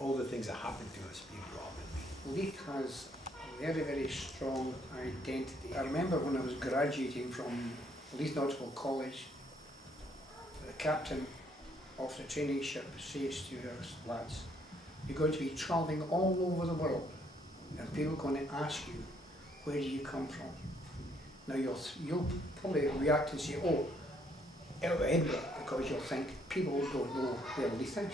all the things that happened to us being brought up in Leith. Leith has a very, very strong identity. I remember when I was graduating from Leith Nautical College, the captain of the training ship says to us, lads, you're going to be travelling all over the world and people are going to ask you, where do you come from? Now you'll probably react and say, oh, out of Edinburgh, because you'll think people don't know where Leith is.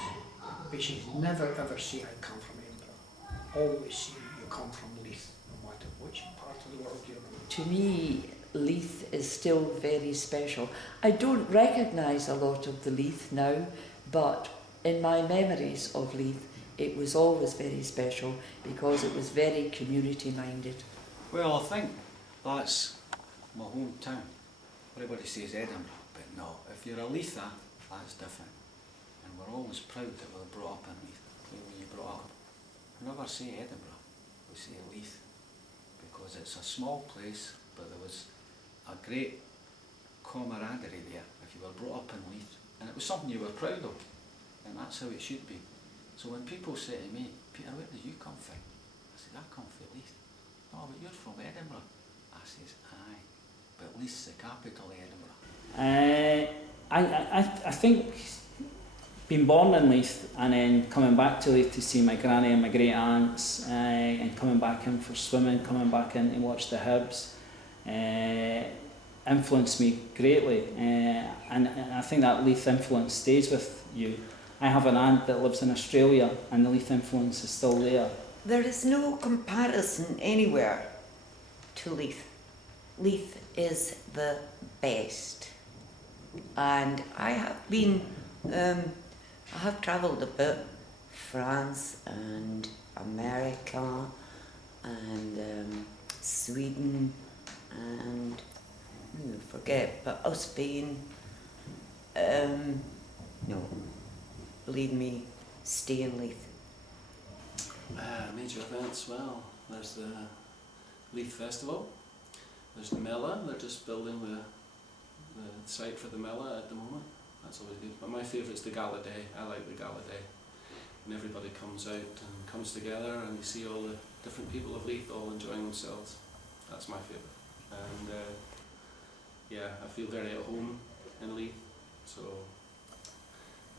But she's never ever say I come from Edinburgh. Always say you come from Leith, no matter which part of the world you're in. To me, Leith is still very special. I don't recognise a lot of the Leith now, but in my memories of Leith, it was always very special because it was very community minded. Well, I think that's my hometown. Everybody says Edinburgh, but no, if you're a Leither, that's different. And we're always proud that we were brought up in Leith. Where were you brought up? We never say Edinburgh, we say Leith, because it's a small place, but there was a great camaraderie there if you were brought up in Leith. And it was something you were proud of, and that's how it should be. So when people say to me, Peter, where did you come from? I said, I come from Leith. Oh, but you're from Edinburgh. I says, aye, but Leith's the capital of Edinburgh. I think being born in Leith and then coming back to Leith to see my granny and my great aunts and coming back in for swimming, coming back in to watch the Hibs influenced me greatly, and I think that Leith influence stays with you. I have an aunt that lives in Australia and the Leith influence is still there. There is no comparison anywhere to Leith. Leith is the best. And I have been, I have travelled a bit, France and America and Sweden and, Spain. No, believe me, stay in Leith. Major events, well, there's the Leith Festival, there's the Mela, they're just building the site for the Mela at the moment, that's always good. But my favourite's the Gala Day, I like the Gala Day. And everybody comes out and comes together and you see all the different people of Leith all enjoying themselves. That's my favourite. And yeah, I feel very at home in Leith, so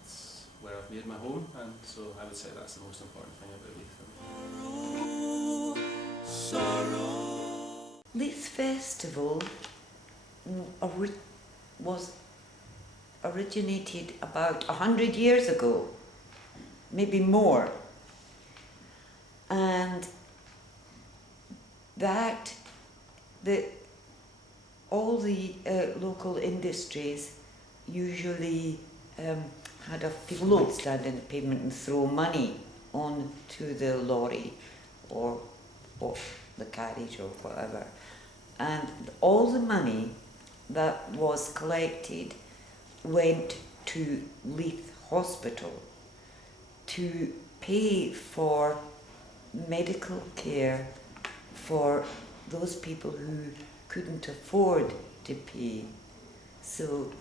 it's where I've made my home, and so I would say that's the most important thing about Leith. Leith Festival was originated about 100 years ago, maybe more, and that all the local industries usually had a float stand in the pavement and throw money onto the lorry or the carriage or whatever, and all the money that was collected went to Leith Hospital to pay for medical care for those people who couldn't afford to pay. So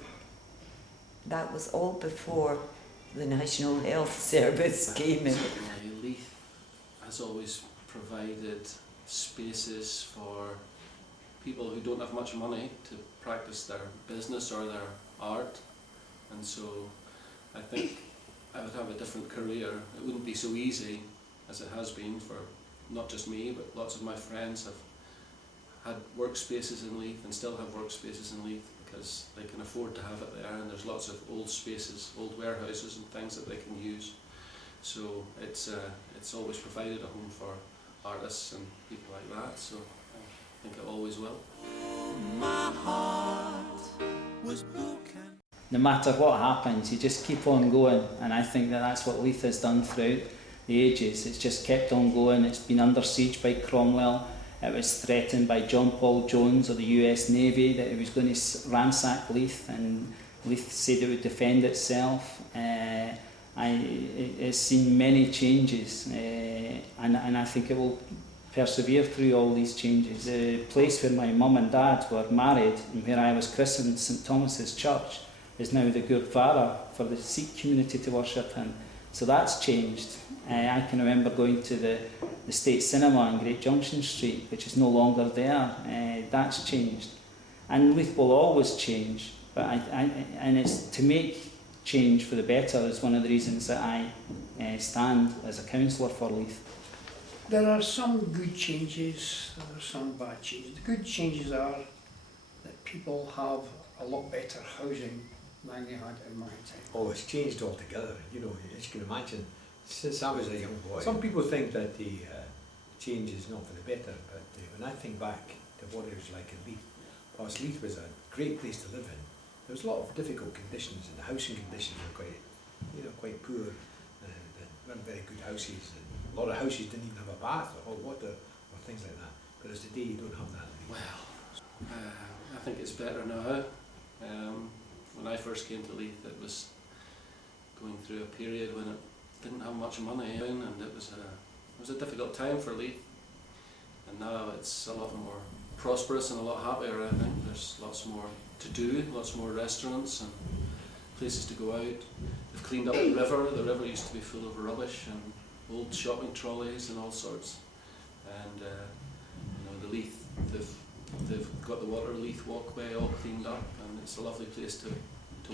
that was all before the National Health Service came in. Certainly, Leith has always provided spaces for people who don't have much money to practice their business or their art, and so I think I would have a different career. It wouldn't be so easy as it has been for not just me, but lots of my friends have had workspaces in Leith and still have workspaces in Leith because they can afford to have it there, and there's lots of old spaces, old warehouses and things that they can use. So it's always provided a home for artists and people like that, so I think it always will. My heart was broken. No matter what happens, you just keep on going, and I think that that's what Leith has done throughout the ages. It's just kept on going. It's been under siege by Cromwell. It was threatened by John Paul Jones of the US Navy that it was going to ransack Leith, and Leith said it would defend itself. It's seen many changes, and I think it will persevere through all these changes. The place where my mum and dad were married and where I was christened, St Thomas's Church, is now the Gurdwara for the Sikh community to worship in. So that's changed. I can remember going to the State Cinema in Great Junction Street, which is no longer there. That's changed. And Leith will always change, but and it's to make change for the better is one of the reasons that I stand as a councillor for Leith. There are some good changes, there are some bad changes. The good changes are that people have a lot better housing than they had in my time. Oh, it's changed altogether. You know, as you can imagine, since I was a young boy. Some people think that the change is not for the better, but when I think back to what it was like in Leith, whilst Leith was a great place to live in, there was a lot of difficult conditions, and the housing conditions were quite poor, and they weren't very good houses, and a lot of houses didn't even have a bath or hot water or things like that. Whereas today you don't have that. Well, I think it's better now. When I first came to Leith, it was going through a period when it didn't have much money in, and it was a difficult time for Leith. And now it's a lot more prosperous and a lot happier, I think. There's lots more to do, lots more restaurants and places to go out. They've cleaned up the river. The river used to be full of rubbish and old shopping trolleys and all sorts. And the Leith, they've got the Water Leith walkway all cleaned up, and it's a lovely place to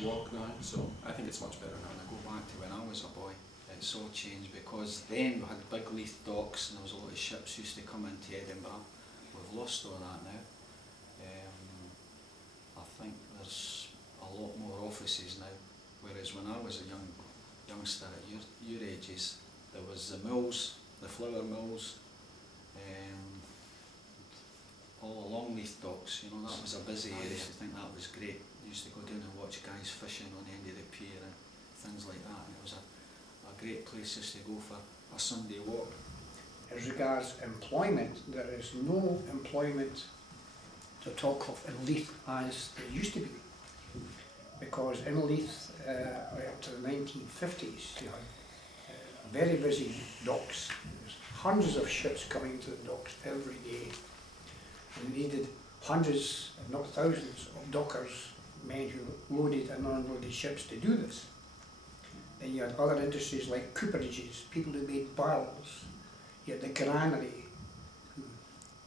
walk now. So I think it's much better now. I go back to when I was a boy, it's all changed because then we had big Leith docks and there was a lot of ships used to come into Edinburgh. We've lost all that now. I think there's a lot more offices now, whereas when I was a youngster at your ages, there was the mills, the flour mills, all along Leith docks. You know, that was a busy area. I think that was great. I used to go down and watch guys fishing on the end of the pier and things like that. And it was a great place just to go for a Sunday walk. As regards employment, there is no employment to talk of in Leith as there used to be. Because in Leith, up to the 1950s, you had very busy docks. There's hundreds of ships coming to the docks every day. And we needed hundreds, if not thousands, of dockers, men who loaded and unloaded ships to do this. Then you had other industries like cooperages, people who made barrels. You had the granary, who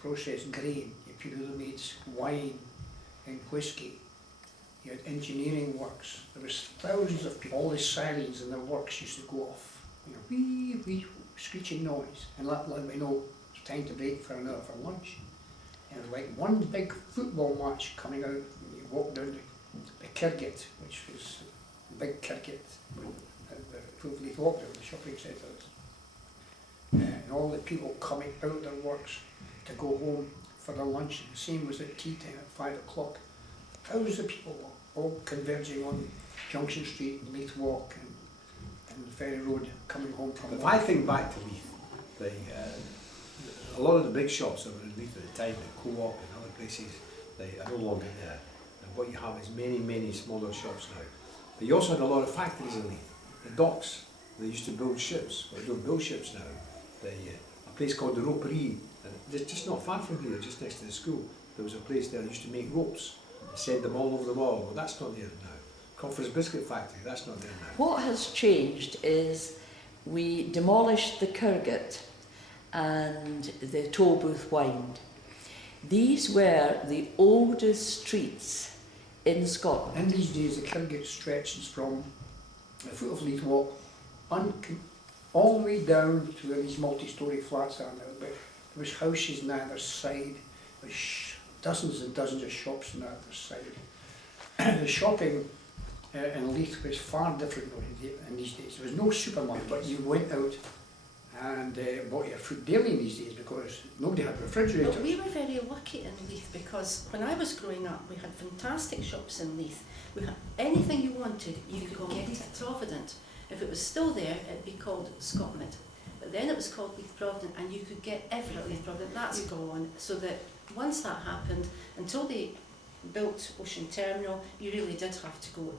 processed grain. You had people who made wine and whiskey. You had engineering works. There was thousands of people. All the sirens in the works used to go off. You know, wee, wee, screeching noise. And let me know it's time to break for an hour for lunch. And it was like one big football match coming out. And you walk down the Kirgit, which was the big Kirgit at the Leith Walk down the shopping centre. And all the people coming out of their works to go home for their lunch. The same was at tea time at 5 o'clock. Thousands of people all converging on Junction Street and Leith Walk and the Ferry Road coming home from If I think back to Leith, a lot of the big shops that were in Leith at the time, the Co-op and other places, they are no longer there. And what you have is many, many smaller shops now. But you also had a lot of factories in Leith. The docks, they used to build ships, but they don't build ships now. A place called the Roperie, and just not far from here, just next to the school, there was a place there that used to make ropes and send them all over the world. Well, that's not there now. Comfort's Biscuit Factory, that's not there now. What has changed is we demolished the Kirgit and the toll booth wind. These were the oldest streets in Scotland. In these days, the Kirgit stretches from the foot of Leith Walk all the way down to where these multi-storey flats are now. But there was houses on either side. There was dozens and dozens of shops on either side. The shopping in Leith was far different in these days. There was no supermarket, but you went out and bought your food daily in these days because nobody had refrigerators. Well, we were very lucky in Leith because when I was growing up we had fantastic shops in Leith. We had anything you wanted, you could get it at Provident. If it was still there, it'd be called Scotland. But then it was called Leith Provident, and you could get everything at Leith Provident. That's gone. So that once that happened, until they built Ocean Terminal, you really did have to go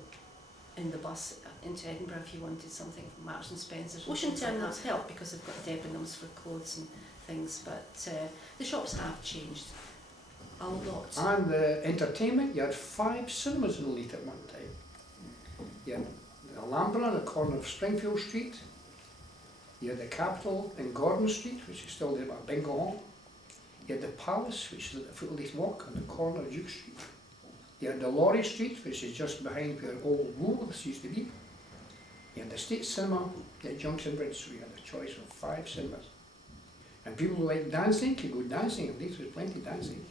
in the bus into Edinburgh if you wanted something from Marks and Spencer's. Ocean Terminal's helped because they've got Debenhams for clothes and things, but the shops have changed a lot. And entertainment, you had 5 cinemas in Leith at one time. You had the Alhambra on the corner of Springfield Street, You had the Capitol in Gordon Street, which is still there by Bingo Hall. You had the Palace, which is at the foot of Leith Walk on the corner of Duke Street. You had the Laurie Street, which is just behind where old Woolworths used to be. You had the State Cinema at Junction Bridge, so you had a choice of 5 cinemas. And people who like dancing could go dancing, at least there was plenty of dancing.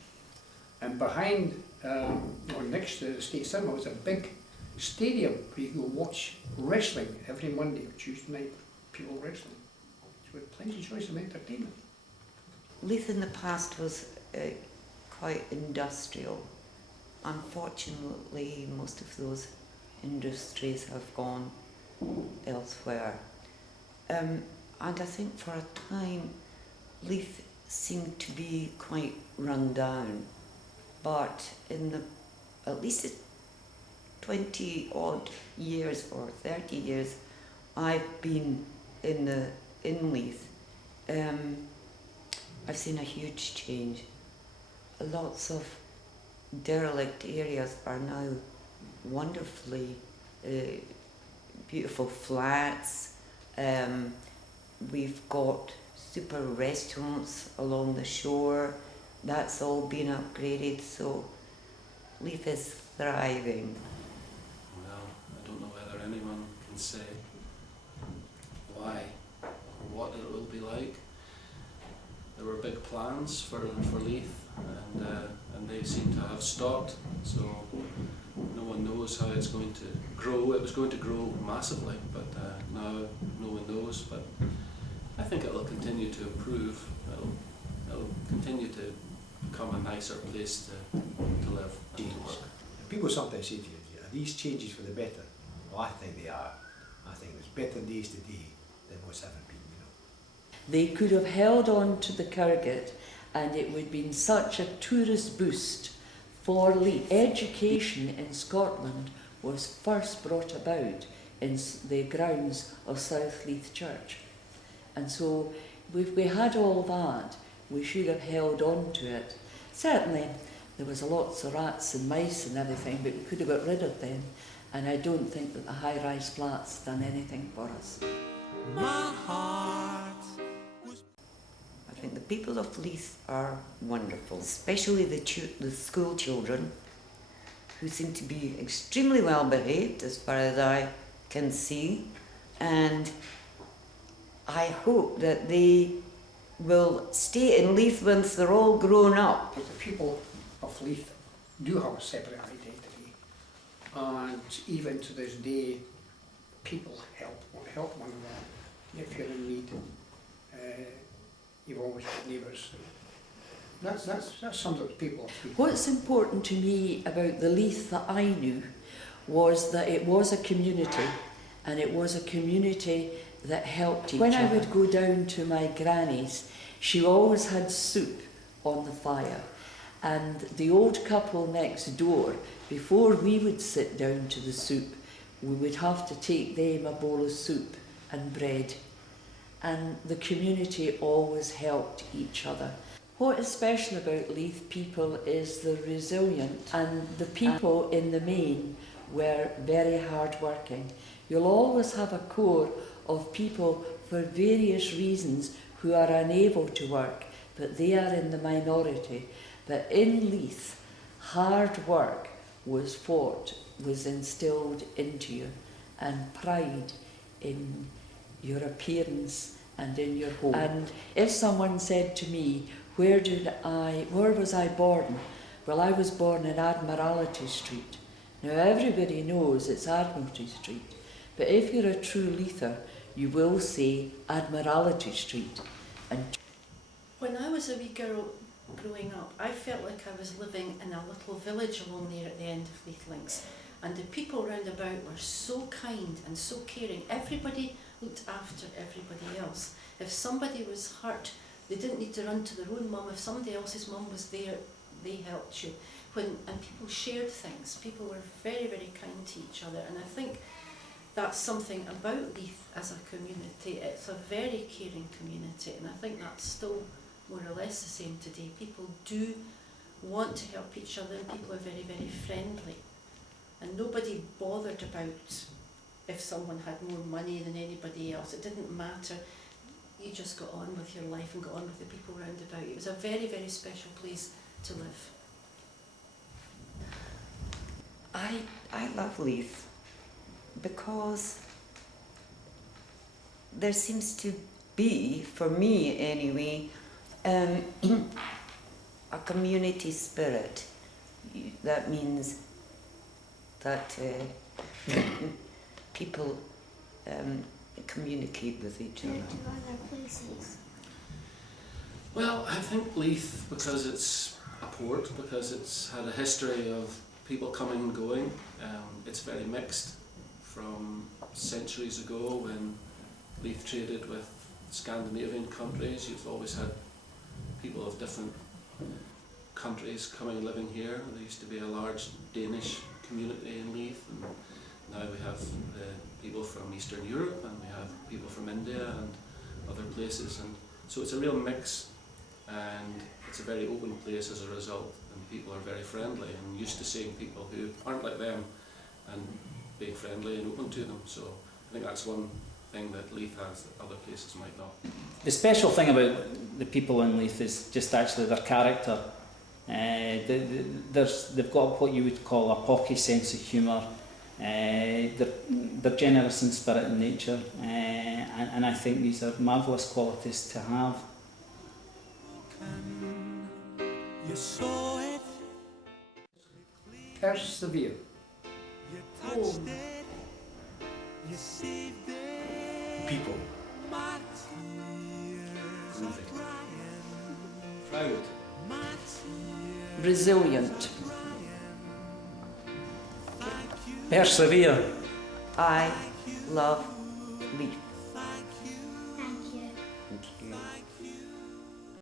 And behind, or next to the State Cinema, was a big stadium where you could go watch wrestling every Monday or Tuesday night, people wrestling. So we had plenty of choice of entertainment. Leith in the past was quite industrial. Unfortunately, most of those industries have gone elsewhere. And I think for a time, Leith seemed to be quite run down. But in the, at least 20 odd years or 30 years I've been in Leith, I've seen a huge change. Lots of derelict areas are now wonderfully beautiful flats. We've got super restaurants along the shore. That's all been upgraded, so Leith is thriving. Well, I don't know whether anyone can say why or what it will be like. There were big plans for Leith, and they seem to have stopped, so no one knows how it's going to grow. It was going to grow massively, but now no one knows. But I think it will continue to improve. It'll continue to become a nicer place to live and to work. And people sometimes say to you, are these changes for the better? Well, I think they are. I think there's better days today than what's ever been, you know. They could have held on to the Curragate and it would have been such a tourist boost for Leith. Education in Scotland was first brought about in the grounds of South Leith Church. And so if we had all that, we should have held on to it. Certainly there was lots of rats and mice and everything, but we could have got rid of them. And I don't think that the high-rise flats done anything for us. My heart was. I think the people of Leith are wonderful, especially the school children, who seem to be extremely well behaved as far as I can see, and I hope that they will stay in Leith once they're all grown up. The people of Leith do have a separate identity, and even to this day, people help one another. If you're in need, you've always got neighbours. That's sums up the people of Leith. What's important to me about the Leith that I knew was that it was a community, and it was a community that helped each other. When I would go down to my granny's, she always had soup on the fire, and the old couple next door, before we would sit down to the soup, we would have to take them a bowl of soup and bread, and the community always helped each other. What is special about Leith people is the resilient, and the people in the main were very hard working. You'll always have a core of people for various reasons who are unable to work, but they are in the minority. But in Leith, hard work was instilled into you, and pride in your appearance and in your home. And if someone said to me, where was I born? Well, I was born in Admiralty Street. Now everybody knows it's Admiralty Street, but if you're a true Leither, you will say Admiralty Street. And when I was a wee girl growing up, I felt like I was living in a little village along there at the end of Leith Links, and the people round about were so kind and so caring. Everybody looked after everybody else. If somebody was hurt, they didn't need to run to their own mum. If somebody else's mum was there, they helped you. And people shared things. People were very, very kind to each other, and I think that's something about Leith as a community. It's a very caring community, and I think that's still more or less the same today. People do want to help each other, and people are very, very friendly. And nobody bothered about if someone had more money than anybody else. It didn't matter. you just got on with your life and got on with the people round about you. It was a very, very special place to live. I love Leith because there seems to be, for me anyway, a community spirit. That means that people communicate with each other. Well, I think Leith, because it's a port, because it's had a history of people coming and going, it's very mixed. From centuries ago when Leith traded with Scandinavian countries, you've always had people of different countries coming and living here. There used to be a large Danish community in Leith, and now we have people from Eastern Europe, and we have people from India and other places, and so it's a real mix, and it's a very open place as a result, and people are very friendly and used to seeing people who aren't like them and being friendly and open to them. So I think that's one thing that Leith has that other places might not. The special thing about the people in Leith is just actually their character. They've got what you would call a pocky sense of humour. They're generous in spirit and nature, and I think these are marvellous qualities to have. You saw it, Persevere. you touched it, you saved it. People. My tears are Moving. drying, Proud. my tears Resilient. Persevere. I love Leith. thank you. Thank you.